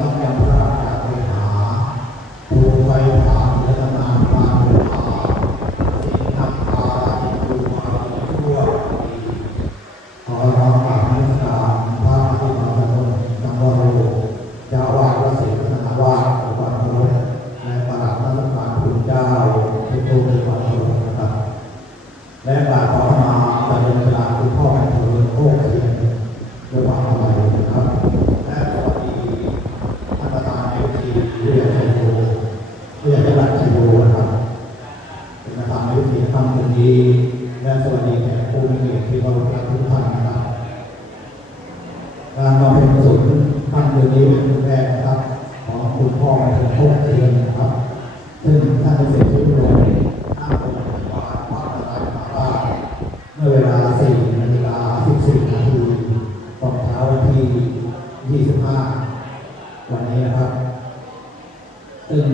ต้องยังพระราชาไปหาภูไฟถามและตนาปาบุภาสิ่งนำพาจิตดูมาทั่วขอร้องกราบนมัสการพระที่มาสนุนสังวโรเจ้าอาวาสวัดศรีพัฒนาวาสวัดพระและประหลัดราชการคุณเจ้าทุกทุกในวัดพระนะครับและกราบขอมาแต่เวลาคุณพ่อให้เธอโอ้เทียนด้วยความสบายนะครับและสวัสดีท่านประธานในพิธีเรียนชัยโยเรียนจังหวัดชัยโยนะครับเป็นประธานในพิธีทำบุญดีและสวัสดีแขกผู้มีเกียรติที่เราทุกท่านนะครับการมาเป็นสุนท่านเดือนนี้เป็นครั้งแรกนะครับของคุณพ่อให้เธอโอ้เทียนนะครับซึ่งท่านได้เสด็จทุดงค์หน้าองค์พระพระนารายณ์มหาราชเมื่อเวลา 4 นาฬิกา 14 นาทีตอนเช้าวันที่ 25 วันนี้นะครับซึ่ง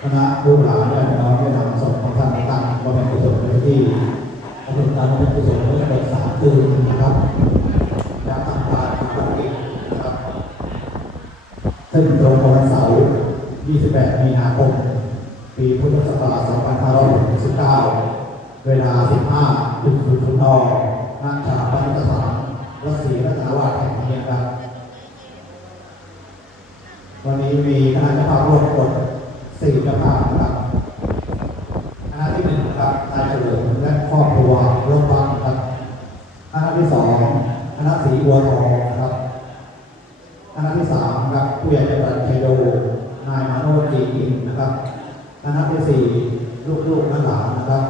คณะลูกหลานและน้องได้นำศพของท่านตั้งบำเพ็ญกุศลในที่พระพุทธการบำเพ็ญกุศลเมื่อเป็น3 คืนนะครับจากทางการปกตินะครับซึ่งตรงวันเสาร์ 28 มีนาคม ปีพุทธศักราช 2569 เวลา 15 ถึง 0 น. ณ ชาปนสถานวัดศรีรัตนาวาสแห่งนี้ครับวันนี้มีคณะเจ้าภาพร่วมกด4 เจ้าภาพนะครับคณะที่ 1 ครับนายเฉลิมและครอบครัวร่วมฟังครับคณะที่ 2 คณะศรีบัวทองนะครับคณะที่ 3 ครับผู้ใหญ่จังหวัดชัยโยนายมาโนชดีอินนะครับคณะที่ 4 ลูกๆหลานนะครับ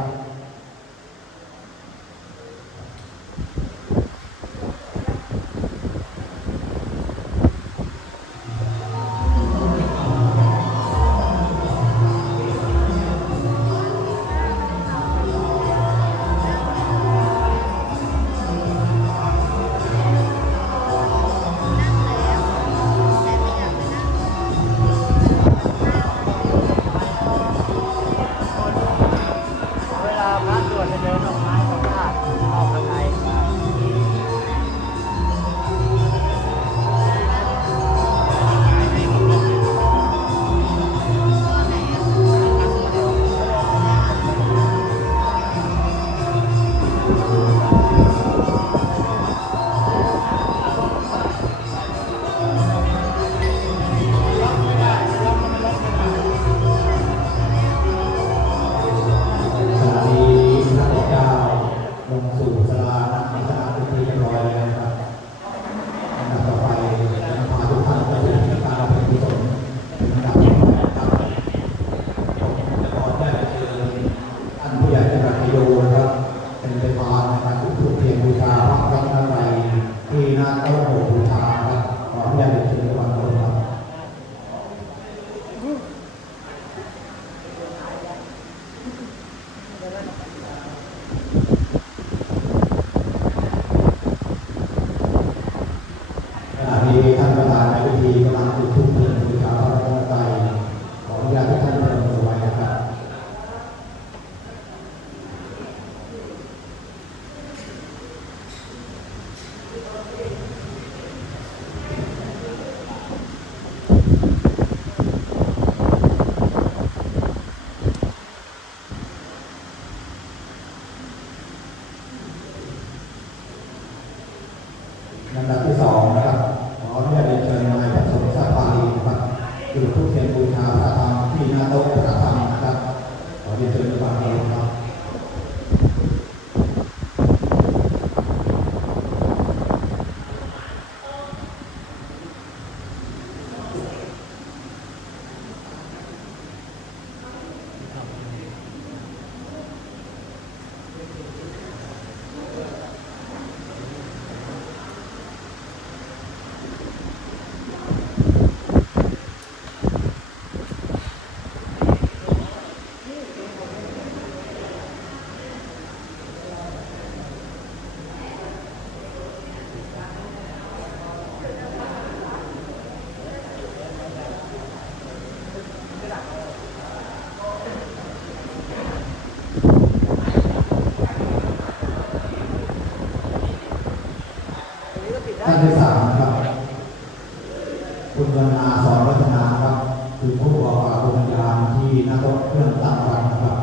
คุณวรรณาสอนรัตนาครับคือผู้บอกกล่าวดวงวิญญาณที่นักรบเครื่องตั้งวันนะครับ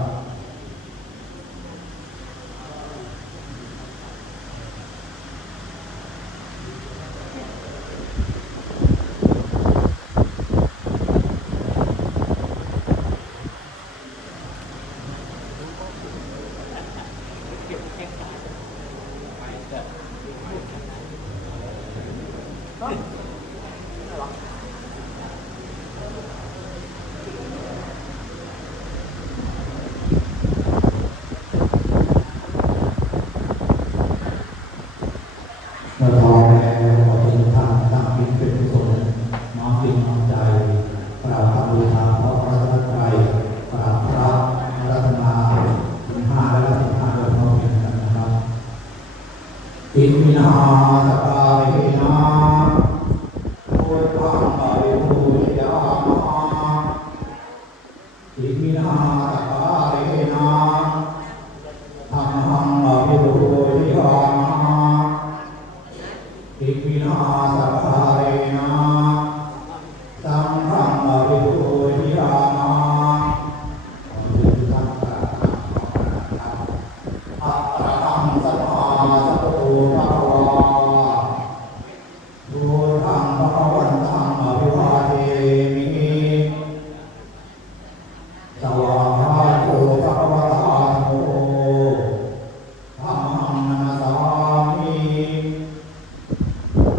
เมื่อพร้อมแล้วขอเชิญท่านตั้งจิตเป็นกุศลน้อมจิตน้อมใจกราบคำบูชาพระรัตนตรัยกราบพระรัตนาศีลห้าและศีลห้าโดยพร้อมเพรียงกันนะครับอิมินาสกาเวนะพุทธังบริบูรยามะอิมินาสกาเวนะธัมมังบริบูรยามะอิมินาสกาเวนะสังฆังบริบูรยามะขอเชิญท่านกราบอะระหังสัมมาสัมพุทโธภะคะวาพุทธังภะคะวันตังอะภิวาเทมิสวากขาโตภะคะวะตาธัมโมธัมมังนามาสามิ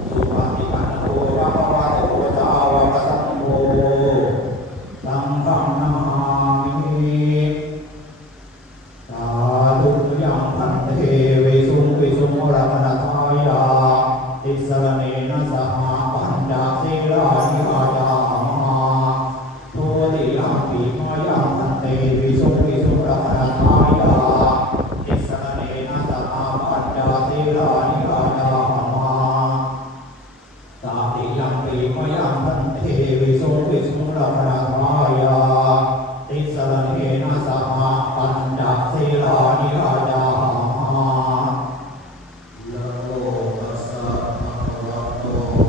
สุปฏิปันโนภะคะวะโตสาวกสังโฆสังฆังนามามิสาธุยังพันเทวิสุงรัตนทายาติสรเนนะสหปัญจศีลานิอาจามาทุติยมปีมายังพันเตวิสุงรัตนทายาติสรเนนะสหปัญจศีลานิอาจามาตาติยังปีมายังพันเทวิสุงรัตนทายาติสรเนนะสหปัญจศีลานิอาจามานะโมตัสสะภะคะวะโต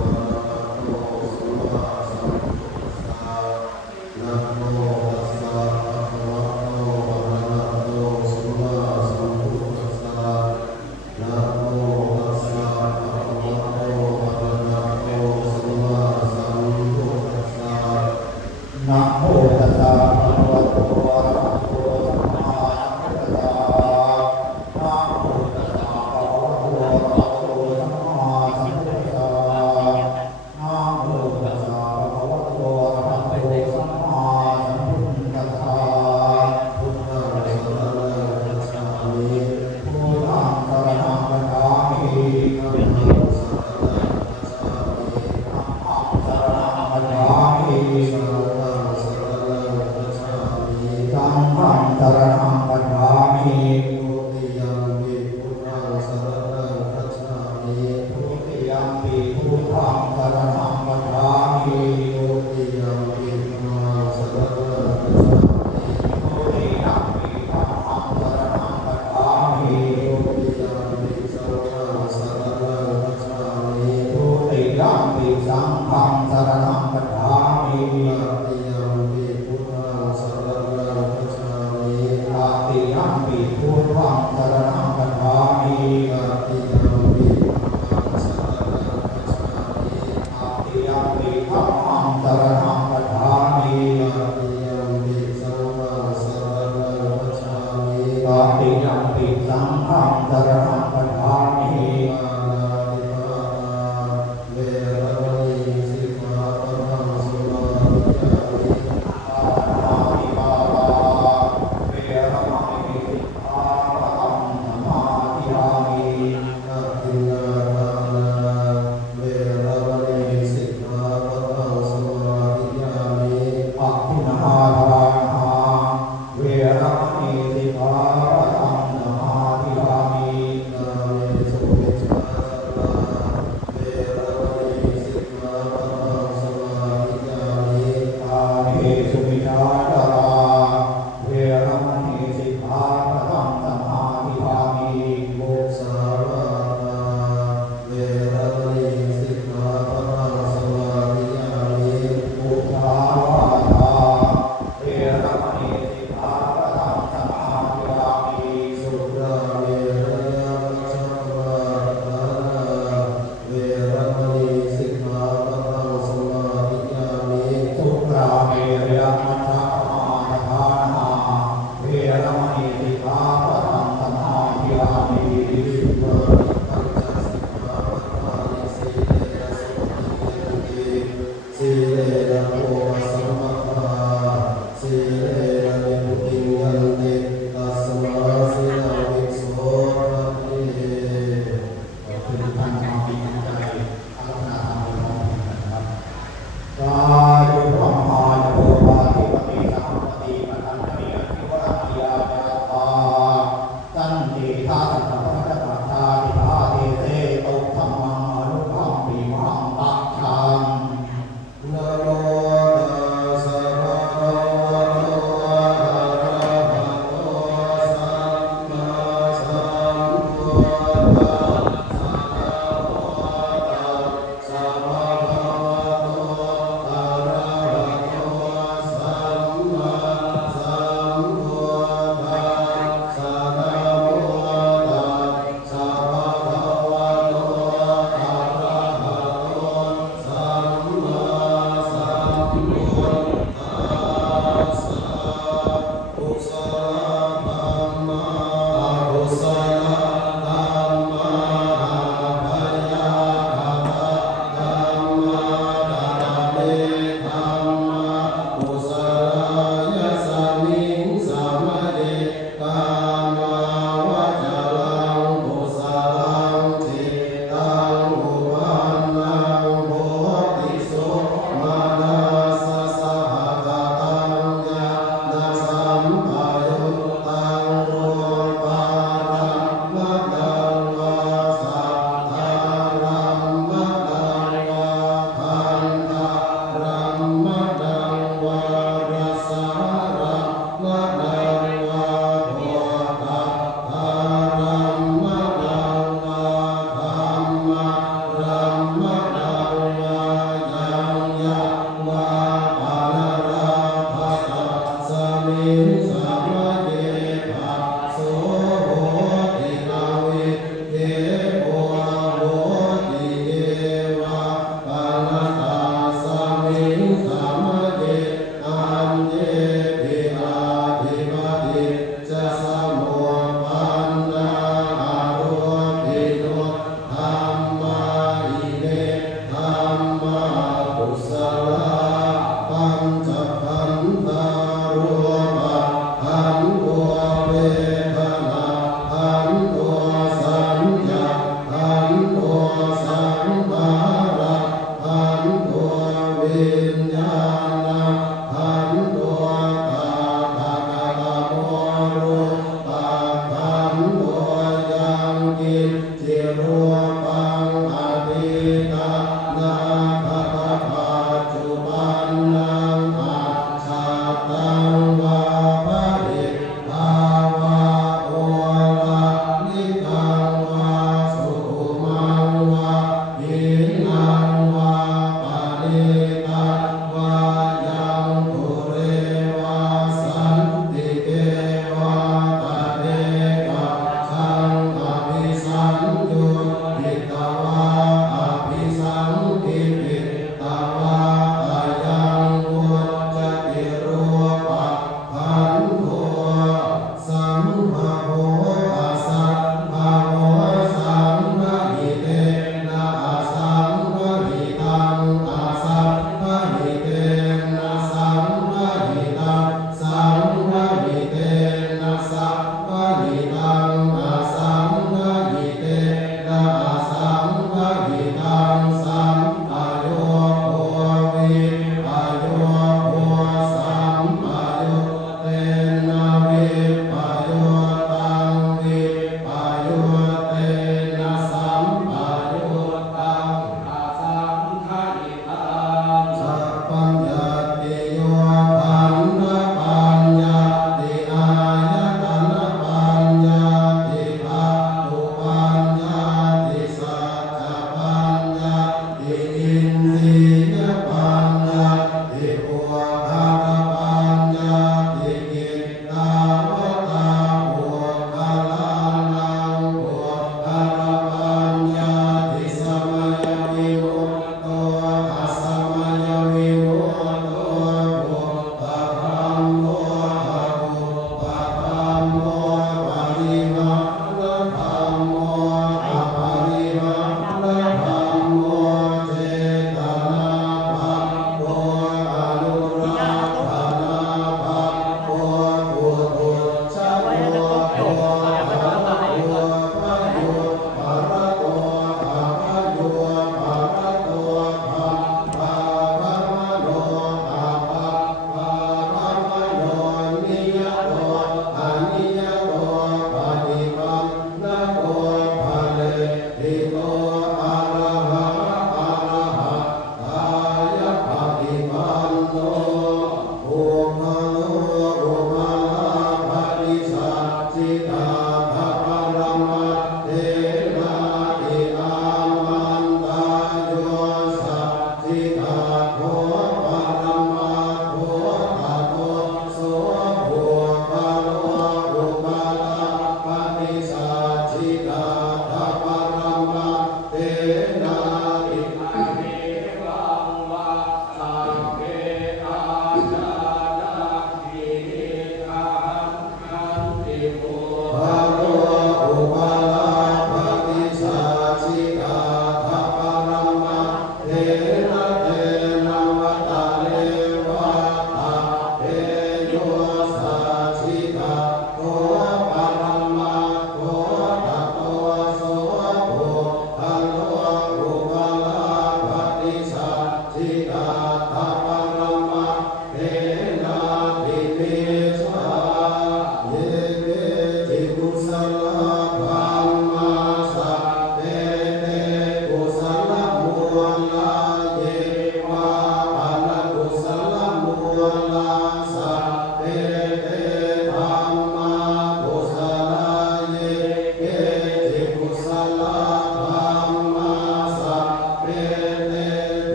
อะระหะโตสัมมาสัมพุทธัสสะนะโมตัสสะภะคะวะโตอะระหะโตสัมมาสัมพุทธัสสะนะโมตัสสะภะคะวะโตอะระหะโตสัมมาสัมพุทธัสสะนะโมตัสสะภะคะวะโตอะระหะโตสัมมาสัมพุทธัสสะนะโมตัสสะภะคะวะโตอะระหะโตสัมมาสัมพุทธัสสะนะโมตัสสะภะคะวะโตอะระหะโตสัมมาสัมพุทธัสสะพุทธังสรณังคัจฉามิพุทธังสรณังคัจฉามิธัมมังสรณังคัจฉามิธัมมังสรณังคัจฉามิสังฆังสรณังคัจฉามิสังฆังสรณังคัจฉามิทุติยัมปิพุทธังสรณังคัจฉามิทุติยัมปิพุทธังสรณังคัจฉามิทุติยัมปิธัมมังสรณังคัจฉามิทุติยัมปิธัมมังสรณังคัจฉามิทุติยัมปิสังฆังสรณังคัจฉามิทุติยัมปิสังฆังสรณังคัจฉามิตติยัมปิพุทธังสรณังคัจฉามิตติยัมปิพุทธังสรณังคัจฉามิตติยัมปิธัมมังสรณังคัจฉามิตติยัมปิธัมมังสรณังคัจฉามิตติยัมปิสังฆังสรณังคัจฉามิตติยัมปิสังฆังสรณังคัจฉามิปานาติปาตาเวรมณีสิกขาปะทังสมาธิยา ยมัจจามาทฐานาเวรมณีสิกขาปะทังสมาธิยามิปัญจสิกขาปะทานิสีเลนะโสติสีเลนะโภคสัมปทาสีเลนะนิพุติยันติตัสมาสีลาวิโสภะเยคือท่านมามีใจอารัธนาธรรมน้องนะครับ กายโยธรรมาโยปาทิปติสัมปติปัฏฐานิอธิวรานิยาจาตาสันติทาสัพพะจัตตาติภาเทเสตุธัมมังอนุภามิมังปัจฉังโลโล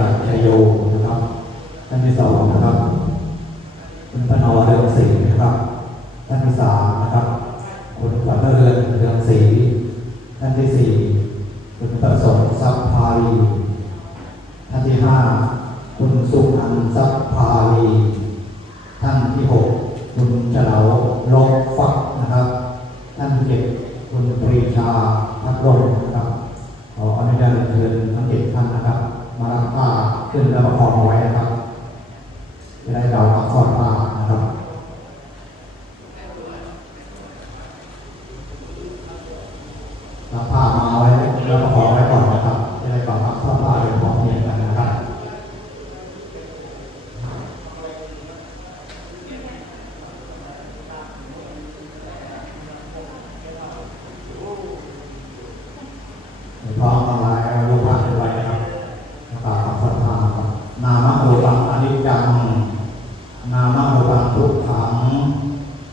รัชชัยโยนะครับท่านที่สองนะครับคุณพนเรืองศรีนะครับท่านที่สามนะครับคุณขวัญเรืองศรีท่านที่สี่คุณประสงค์ทรัพย์พาลีท่านที่ห้าคุณสุนันท์ทรัพย์พาลีท่านที่หกคุณเฉลาลบฟักนะครับท่านที่เจ็ดคุณปรีชาพัฒน์นะครับขออนุญาตเชิญทั้งเจ็ดท่านนะครับมารับผ้าขึ้นแล้วประคองไว้นะครับจะได้เรามาทอดผ้านะครับรับผ้ามาไว้แล้วประคองไว้ก่อนนะครับจะได้กลับมาทอดผ้าโดยพร้อมเพรียงกันนะครับพร้อมทั้งหลายรูปภาพเป็นไว้นะครับตาสัทธานามะโอปังอนิจจังนามะโอปังทุกขัง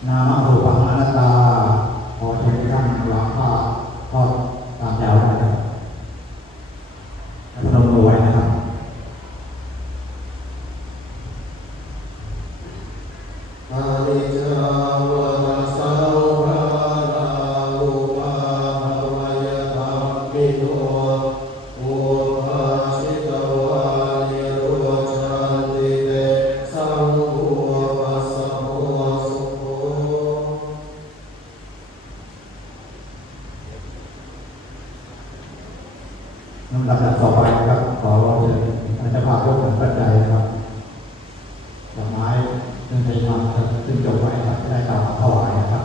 นามะโอปังอนัตตาขอเชิญท่านวางผ้าทอดตามยาวนะครับพนมมือไว้นะครับอานิจจาวะสาวะราอุปาภวยธรรมิโนอุปาชิตวานิโรชันติเตสังโฆปัสสะโมสุโขลำดับต่อไปนะครับขอเชิญท่านเจ้าภาพร่วมปัจจัยนะครับดอกไม้ซึ่งเป็นมาซึ่งจบไว้ครับได้กล่าวถวายนะครับ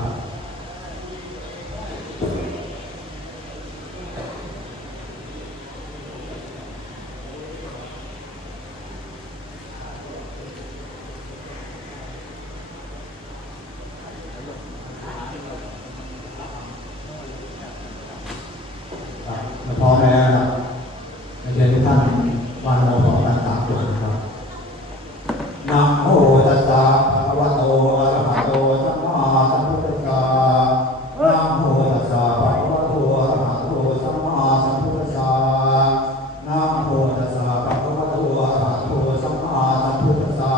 พร้อมแล้วนะครับเชิญทุกท่านวางโมสองกัน3 จบนะครับนะโมตัสสะภะคะวะโตอะระหะโตสัมมาสัมพุทธัสสะนะโมตัสสะภะคะวะโตอะระหะโตสัมมาสัมพุทธัสสะนะโมตัสสะภะคะวะโตอะระหะโตสัมมาสัมพุทธัสสะ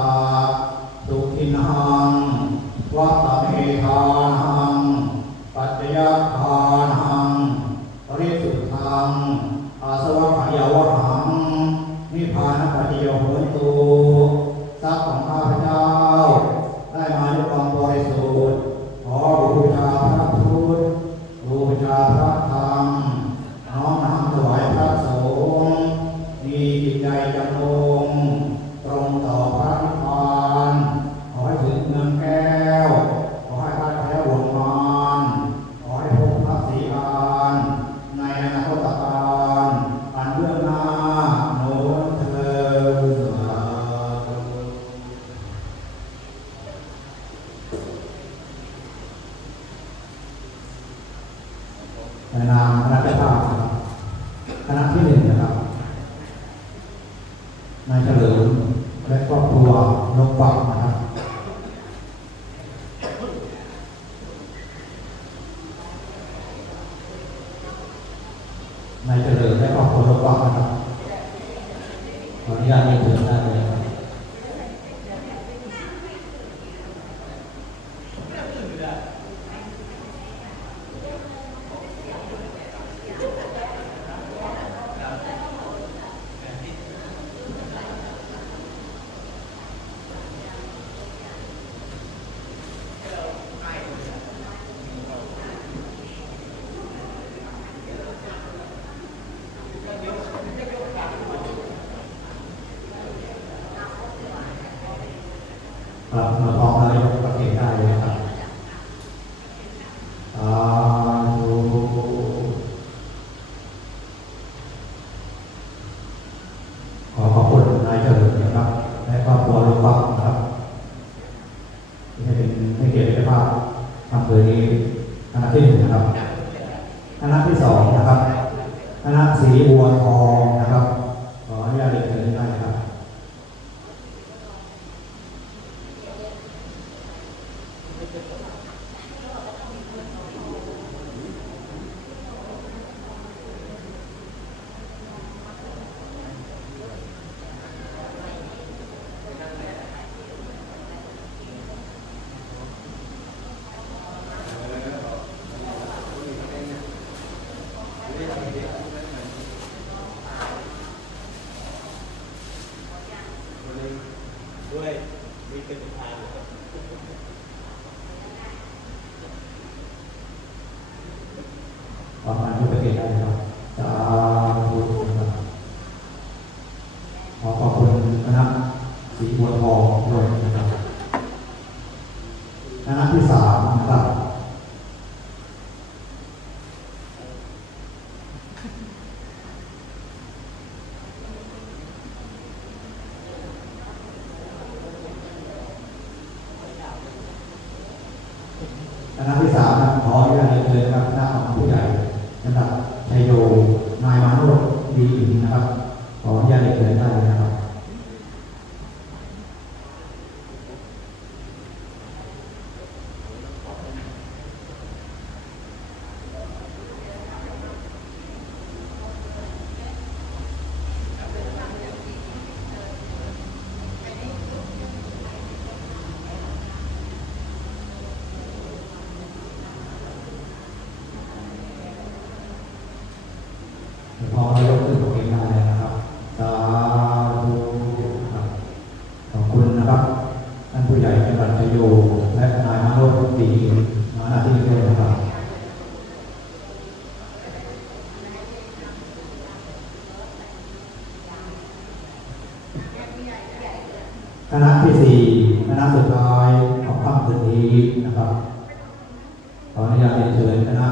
สุขินังวัตเมธานังปัจจยทานังปริสุทธังอาสวะขยาวหังนิพพานปัจจโยโหตุทรัพย์ของข้าพเจ้าได้มาด้วยความบริสุทธิ์ขอบูชาพระพุทธบูชาพระธรรมน้อมนำถวายพระสงฆ์มีจิตใจจำนงตรงต่อพระนิพพานขอให้ถึงเมืองแก้วขอให้พระแท้วงมานขอให้พบพระศรีอานในอนาคตการอันเบื้องหน้าโน้นเถิดในนามคณะเจ้าภาพคณะที่1นะครับนายเฉลิมและครอบครัวนกปักนะครับนายเฉลิมและครอบครัวนกปักนะครับขออนุญาตเรียนเชิญได้เลยครับมาพร้อมแล้วยกประเคนได้เลยครับสาธุขอขอบคุณนายเฉลิมนะครับและครอบครัวลูกปักนะครับที่ให้เกียรติภาพอำเภอนี้คณะที่1นะครับคณะที่2นะครับคณะศรีบัวทองนะครับขออนุญาตเรียนเชิญได้ครับ คณะที่3นะขออนุญาตเชิญนะครับคณะของผู้ใหญ่ระดับชัยโยนายมาโนชดีอินนะครับขออนุญาตเชิญได้เลยนะครับพอเรายกขึ้นของเองได้เลยนะครับสาธุครับขอบคุณนะครับท่านผู้ใหญ่จังหวัดชัยโยและนายมาโนชดีมาหน้าที่ด้วยนะครับคณะที่4คณะสุดท้ายของค่ำคืนนี้นะครับขออนุญาตเชิญคณะ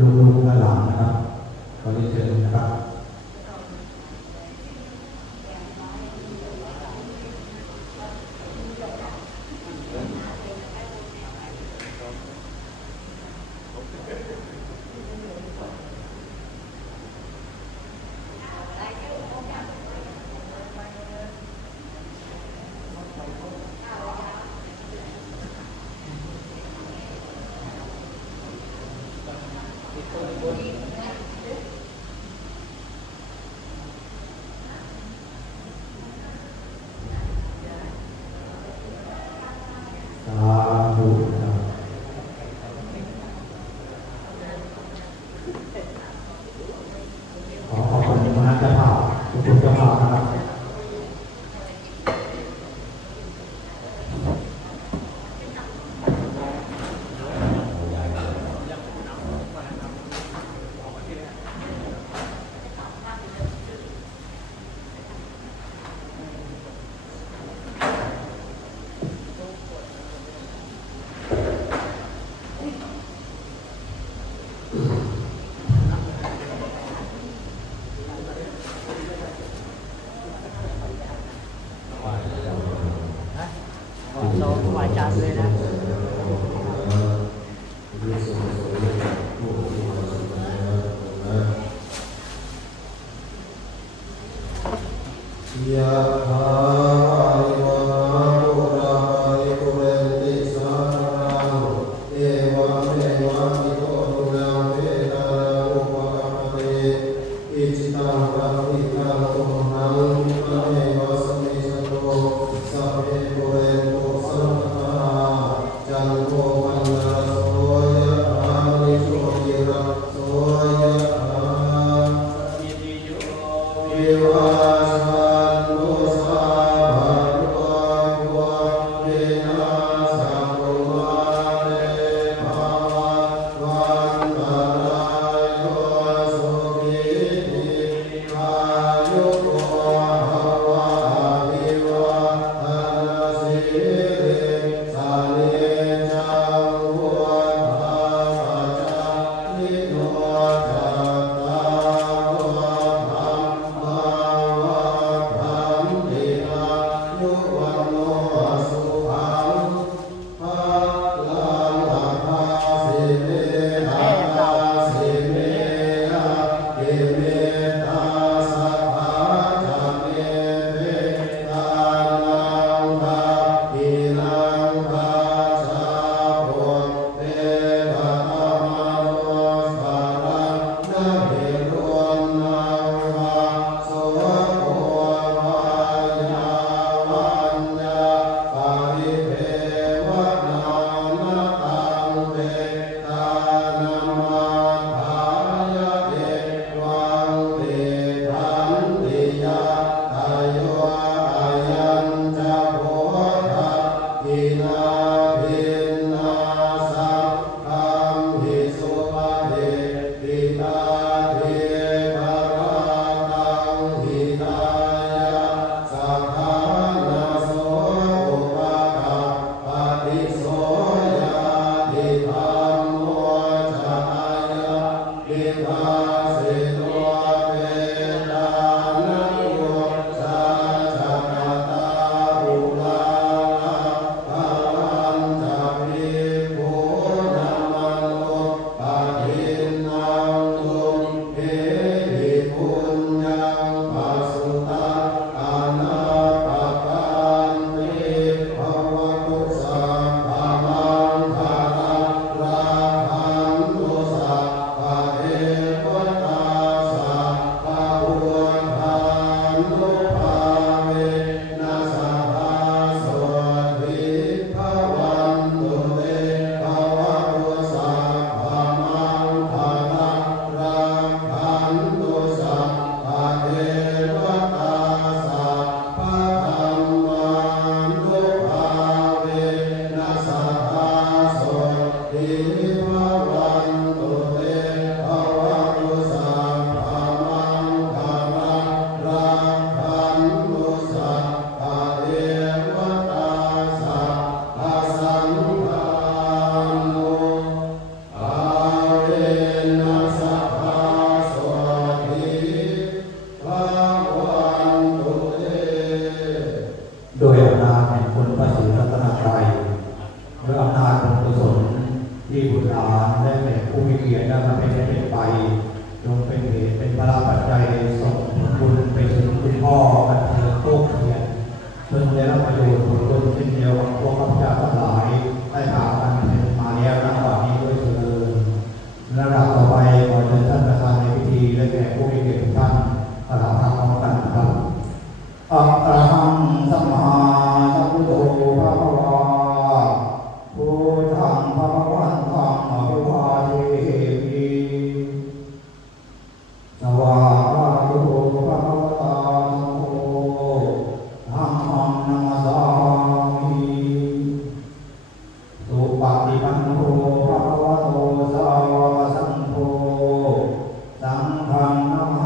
ลุงๆด้านหลังนะครับขอเรียนเชิญนะครับสาธุครับขอบคุณคณะเจ้าภาพทุกเจ้าภาพนะครับเราถวายจานเลยนะยะถายวะปุราริปุเรนติสารังเอวะเมวะอิโตตุนังเปตานังอุปกัปปะเตอิจิตังปะริตังตุมหังปะเมวะสมิจโตสัพเพปุเรนตุสังฆปาจันโทปนรสโสยะถานิโชติระโสยะถาวิวาเสโต ดียวกับพวกข้าพเจ้าทั้งหลายได้ผ่านการเป็นมาแล้วณบัดนี้ด้วยเถิดและลำดับต่อไปขอเชิญท่านประธานในพิธีและแขกผู้มีเกียรติทุกท่านกล่าวคำพร้อมกันนะครับอะระหังสัมมาสัมพุทโธภะคะวะพุทธังภะคะวันตังอะภิวาเทมิสวากขาโตภะคะวะตาธัมโมธัมมังนัมสสามิสุปฏิปันโนภะคะวะโตสาวกสังโฆสังฆังนัมส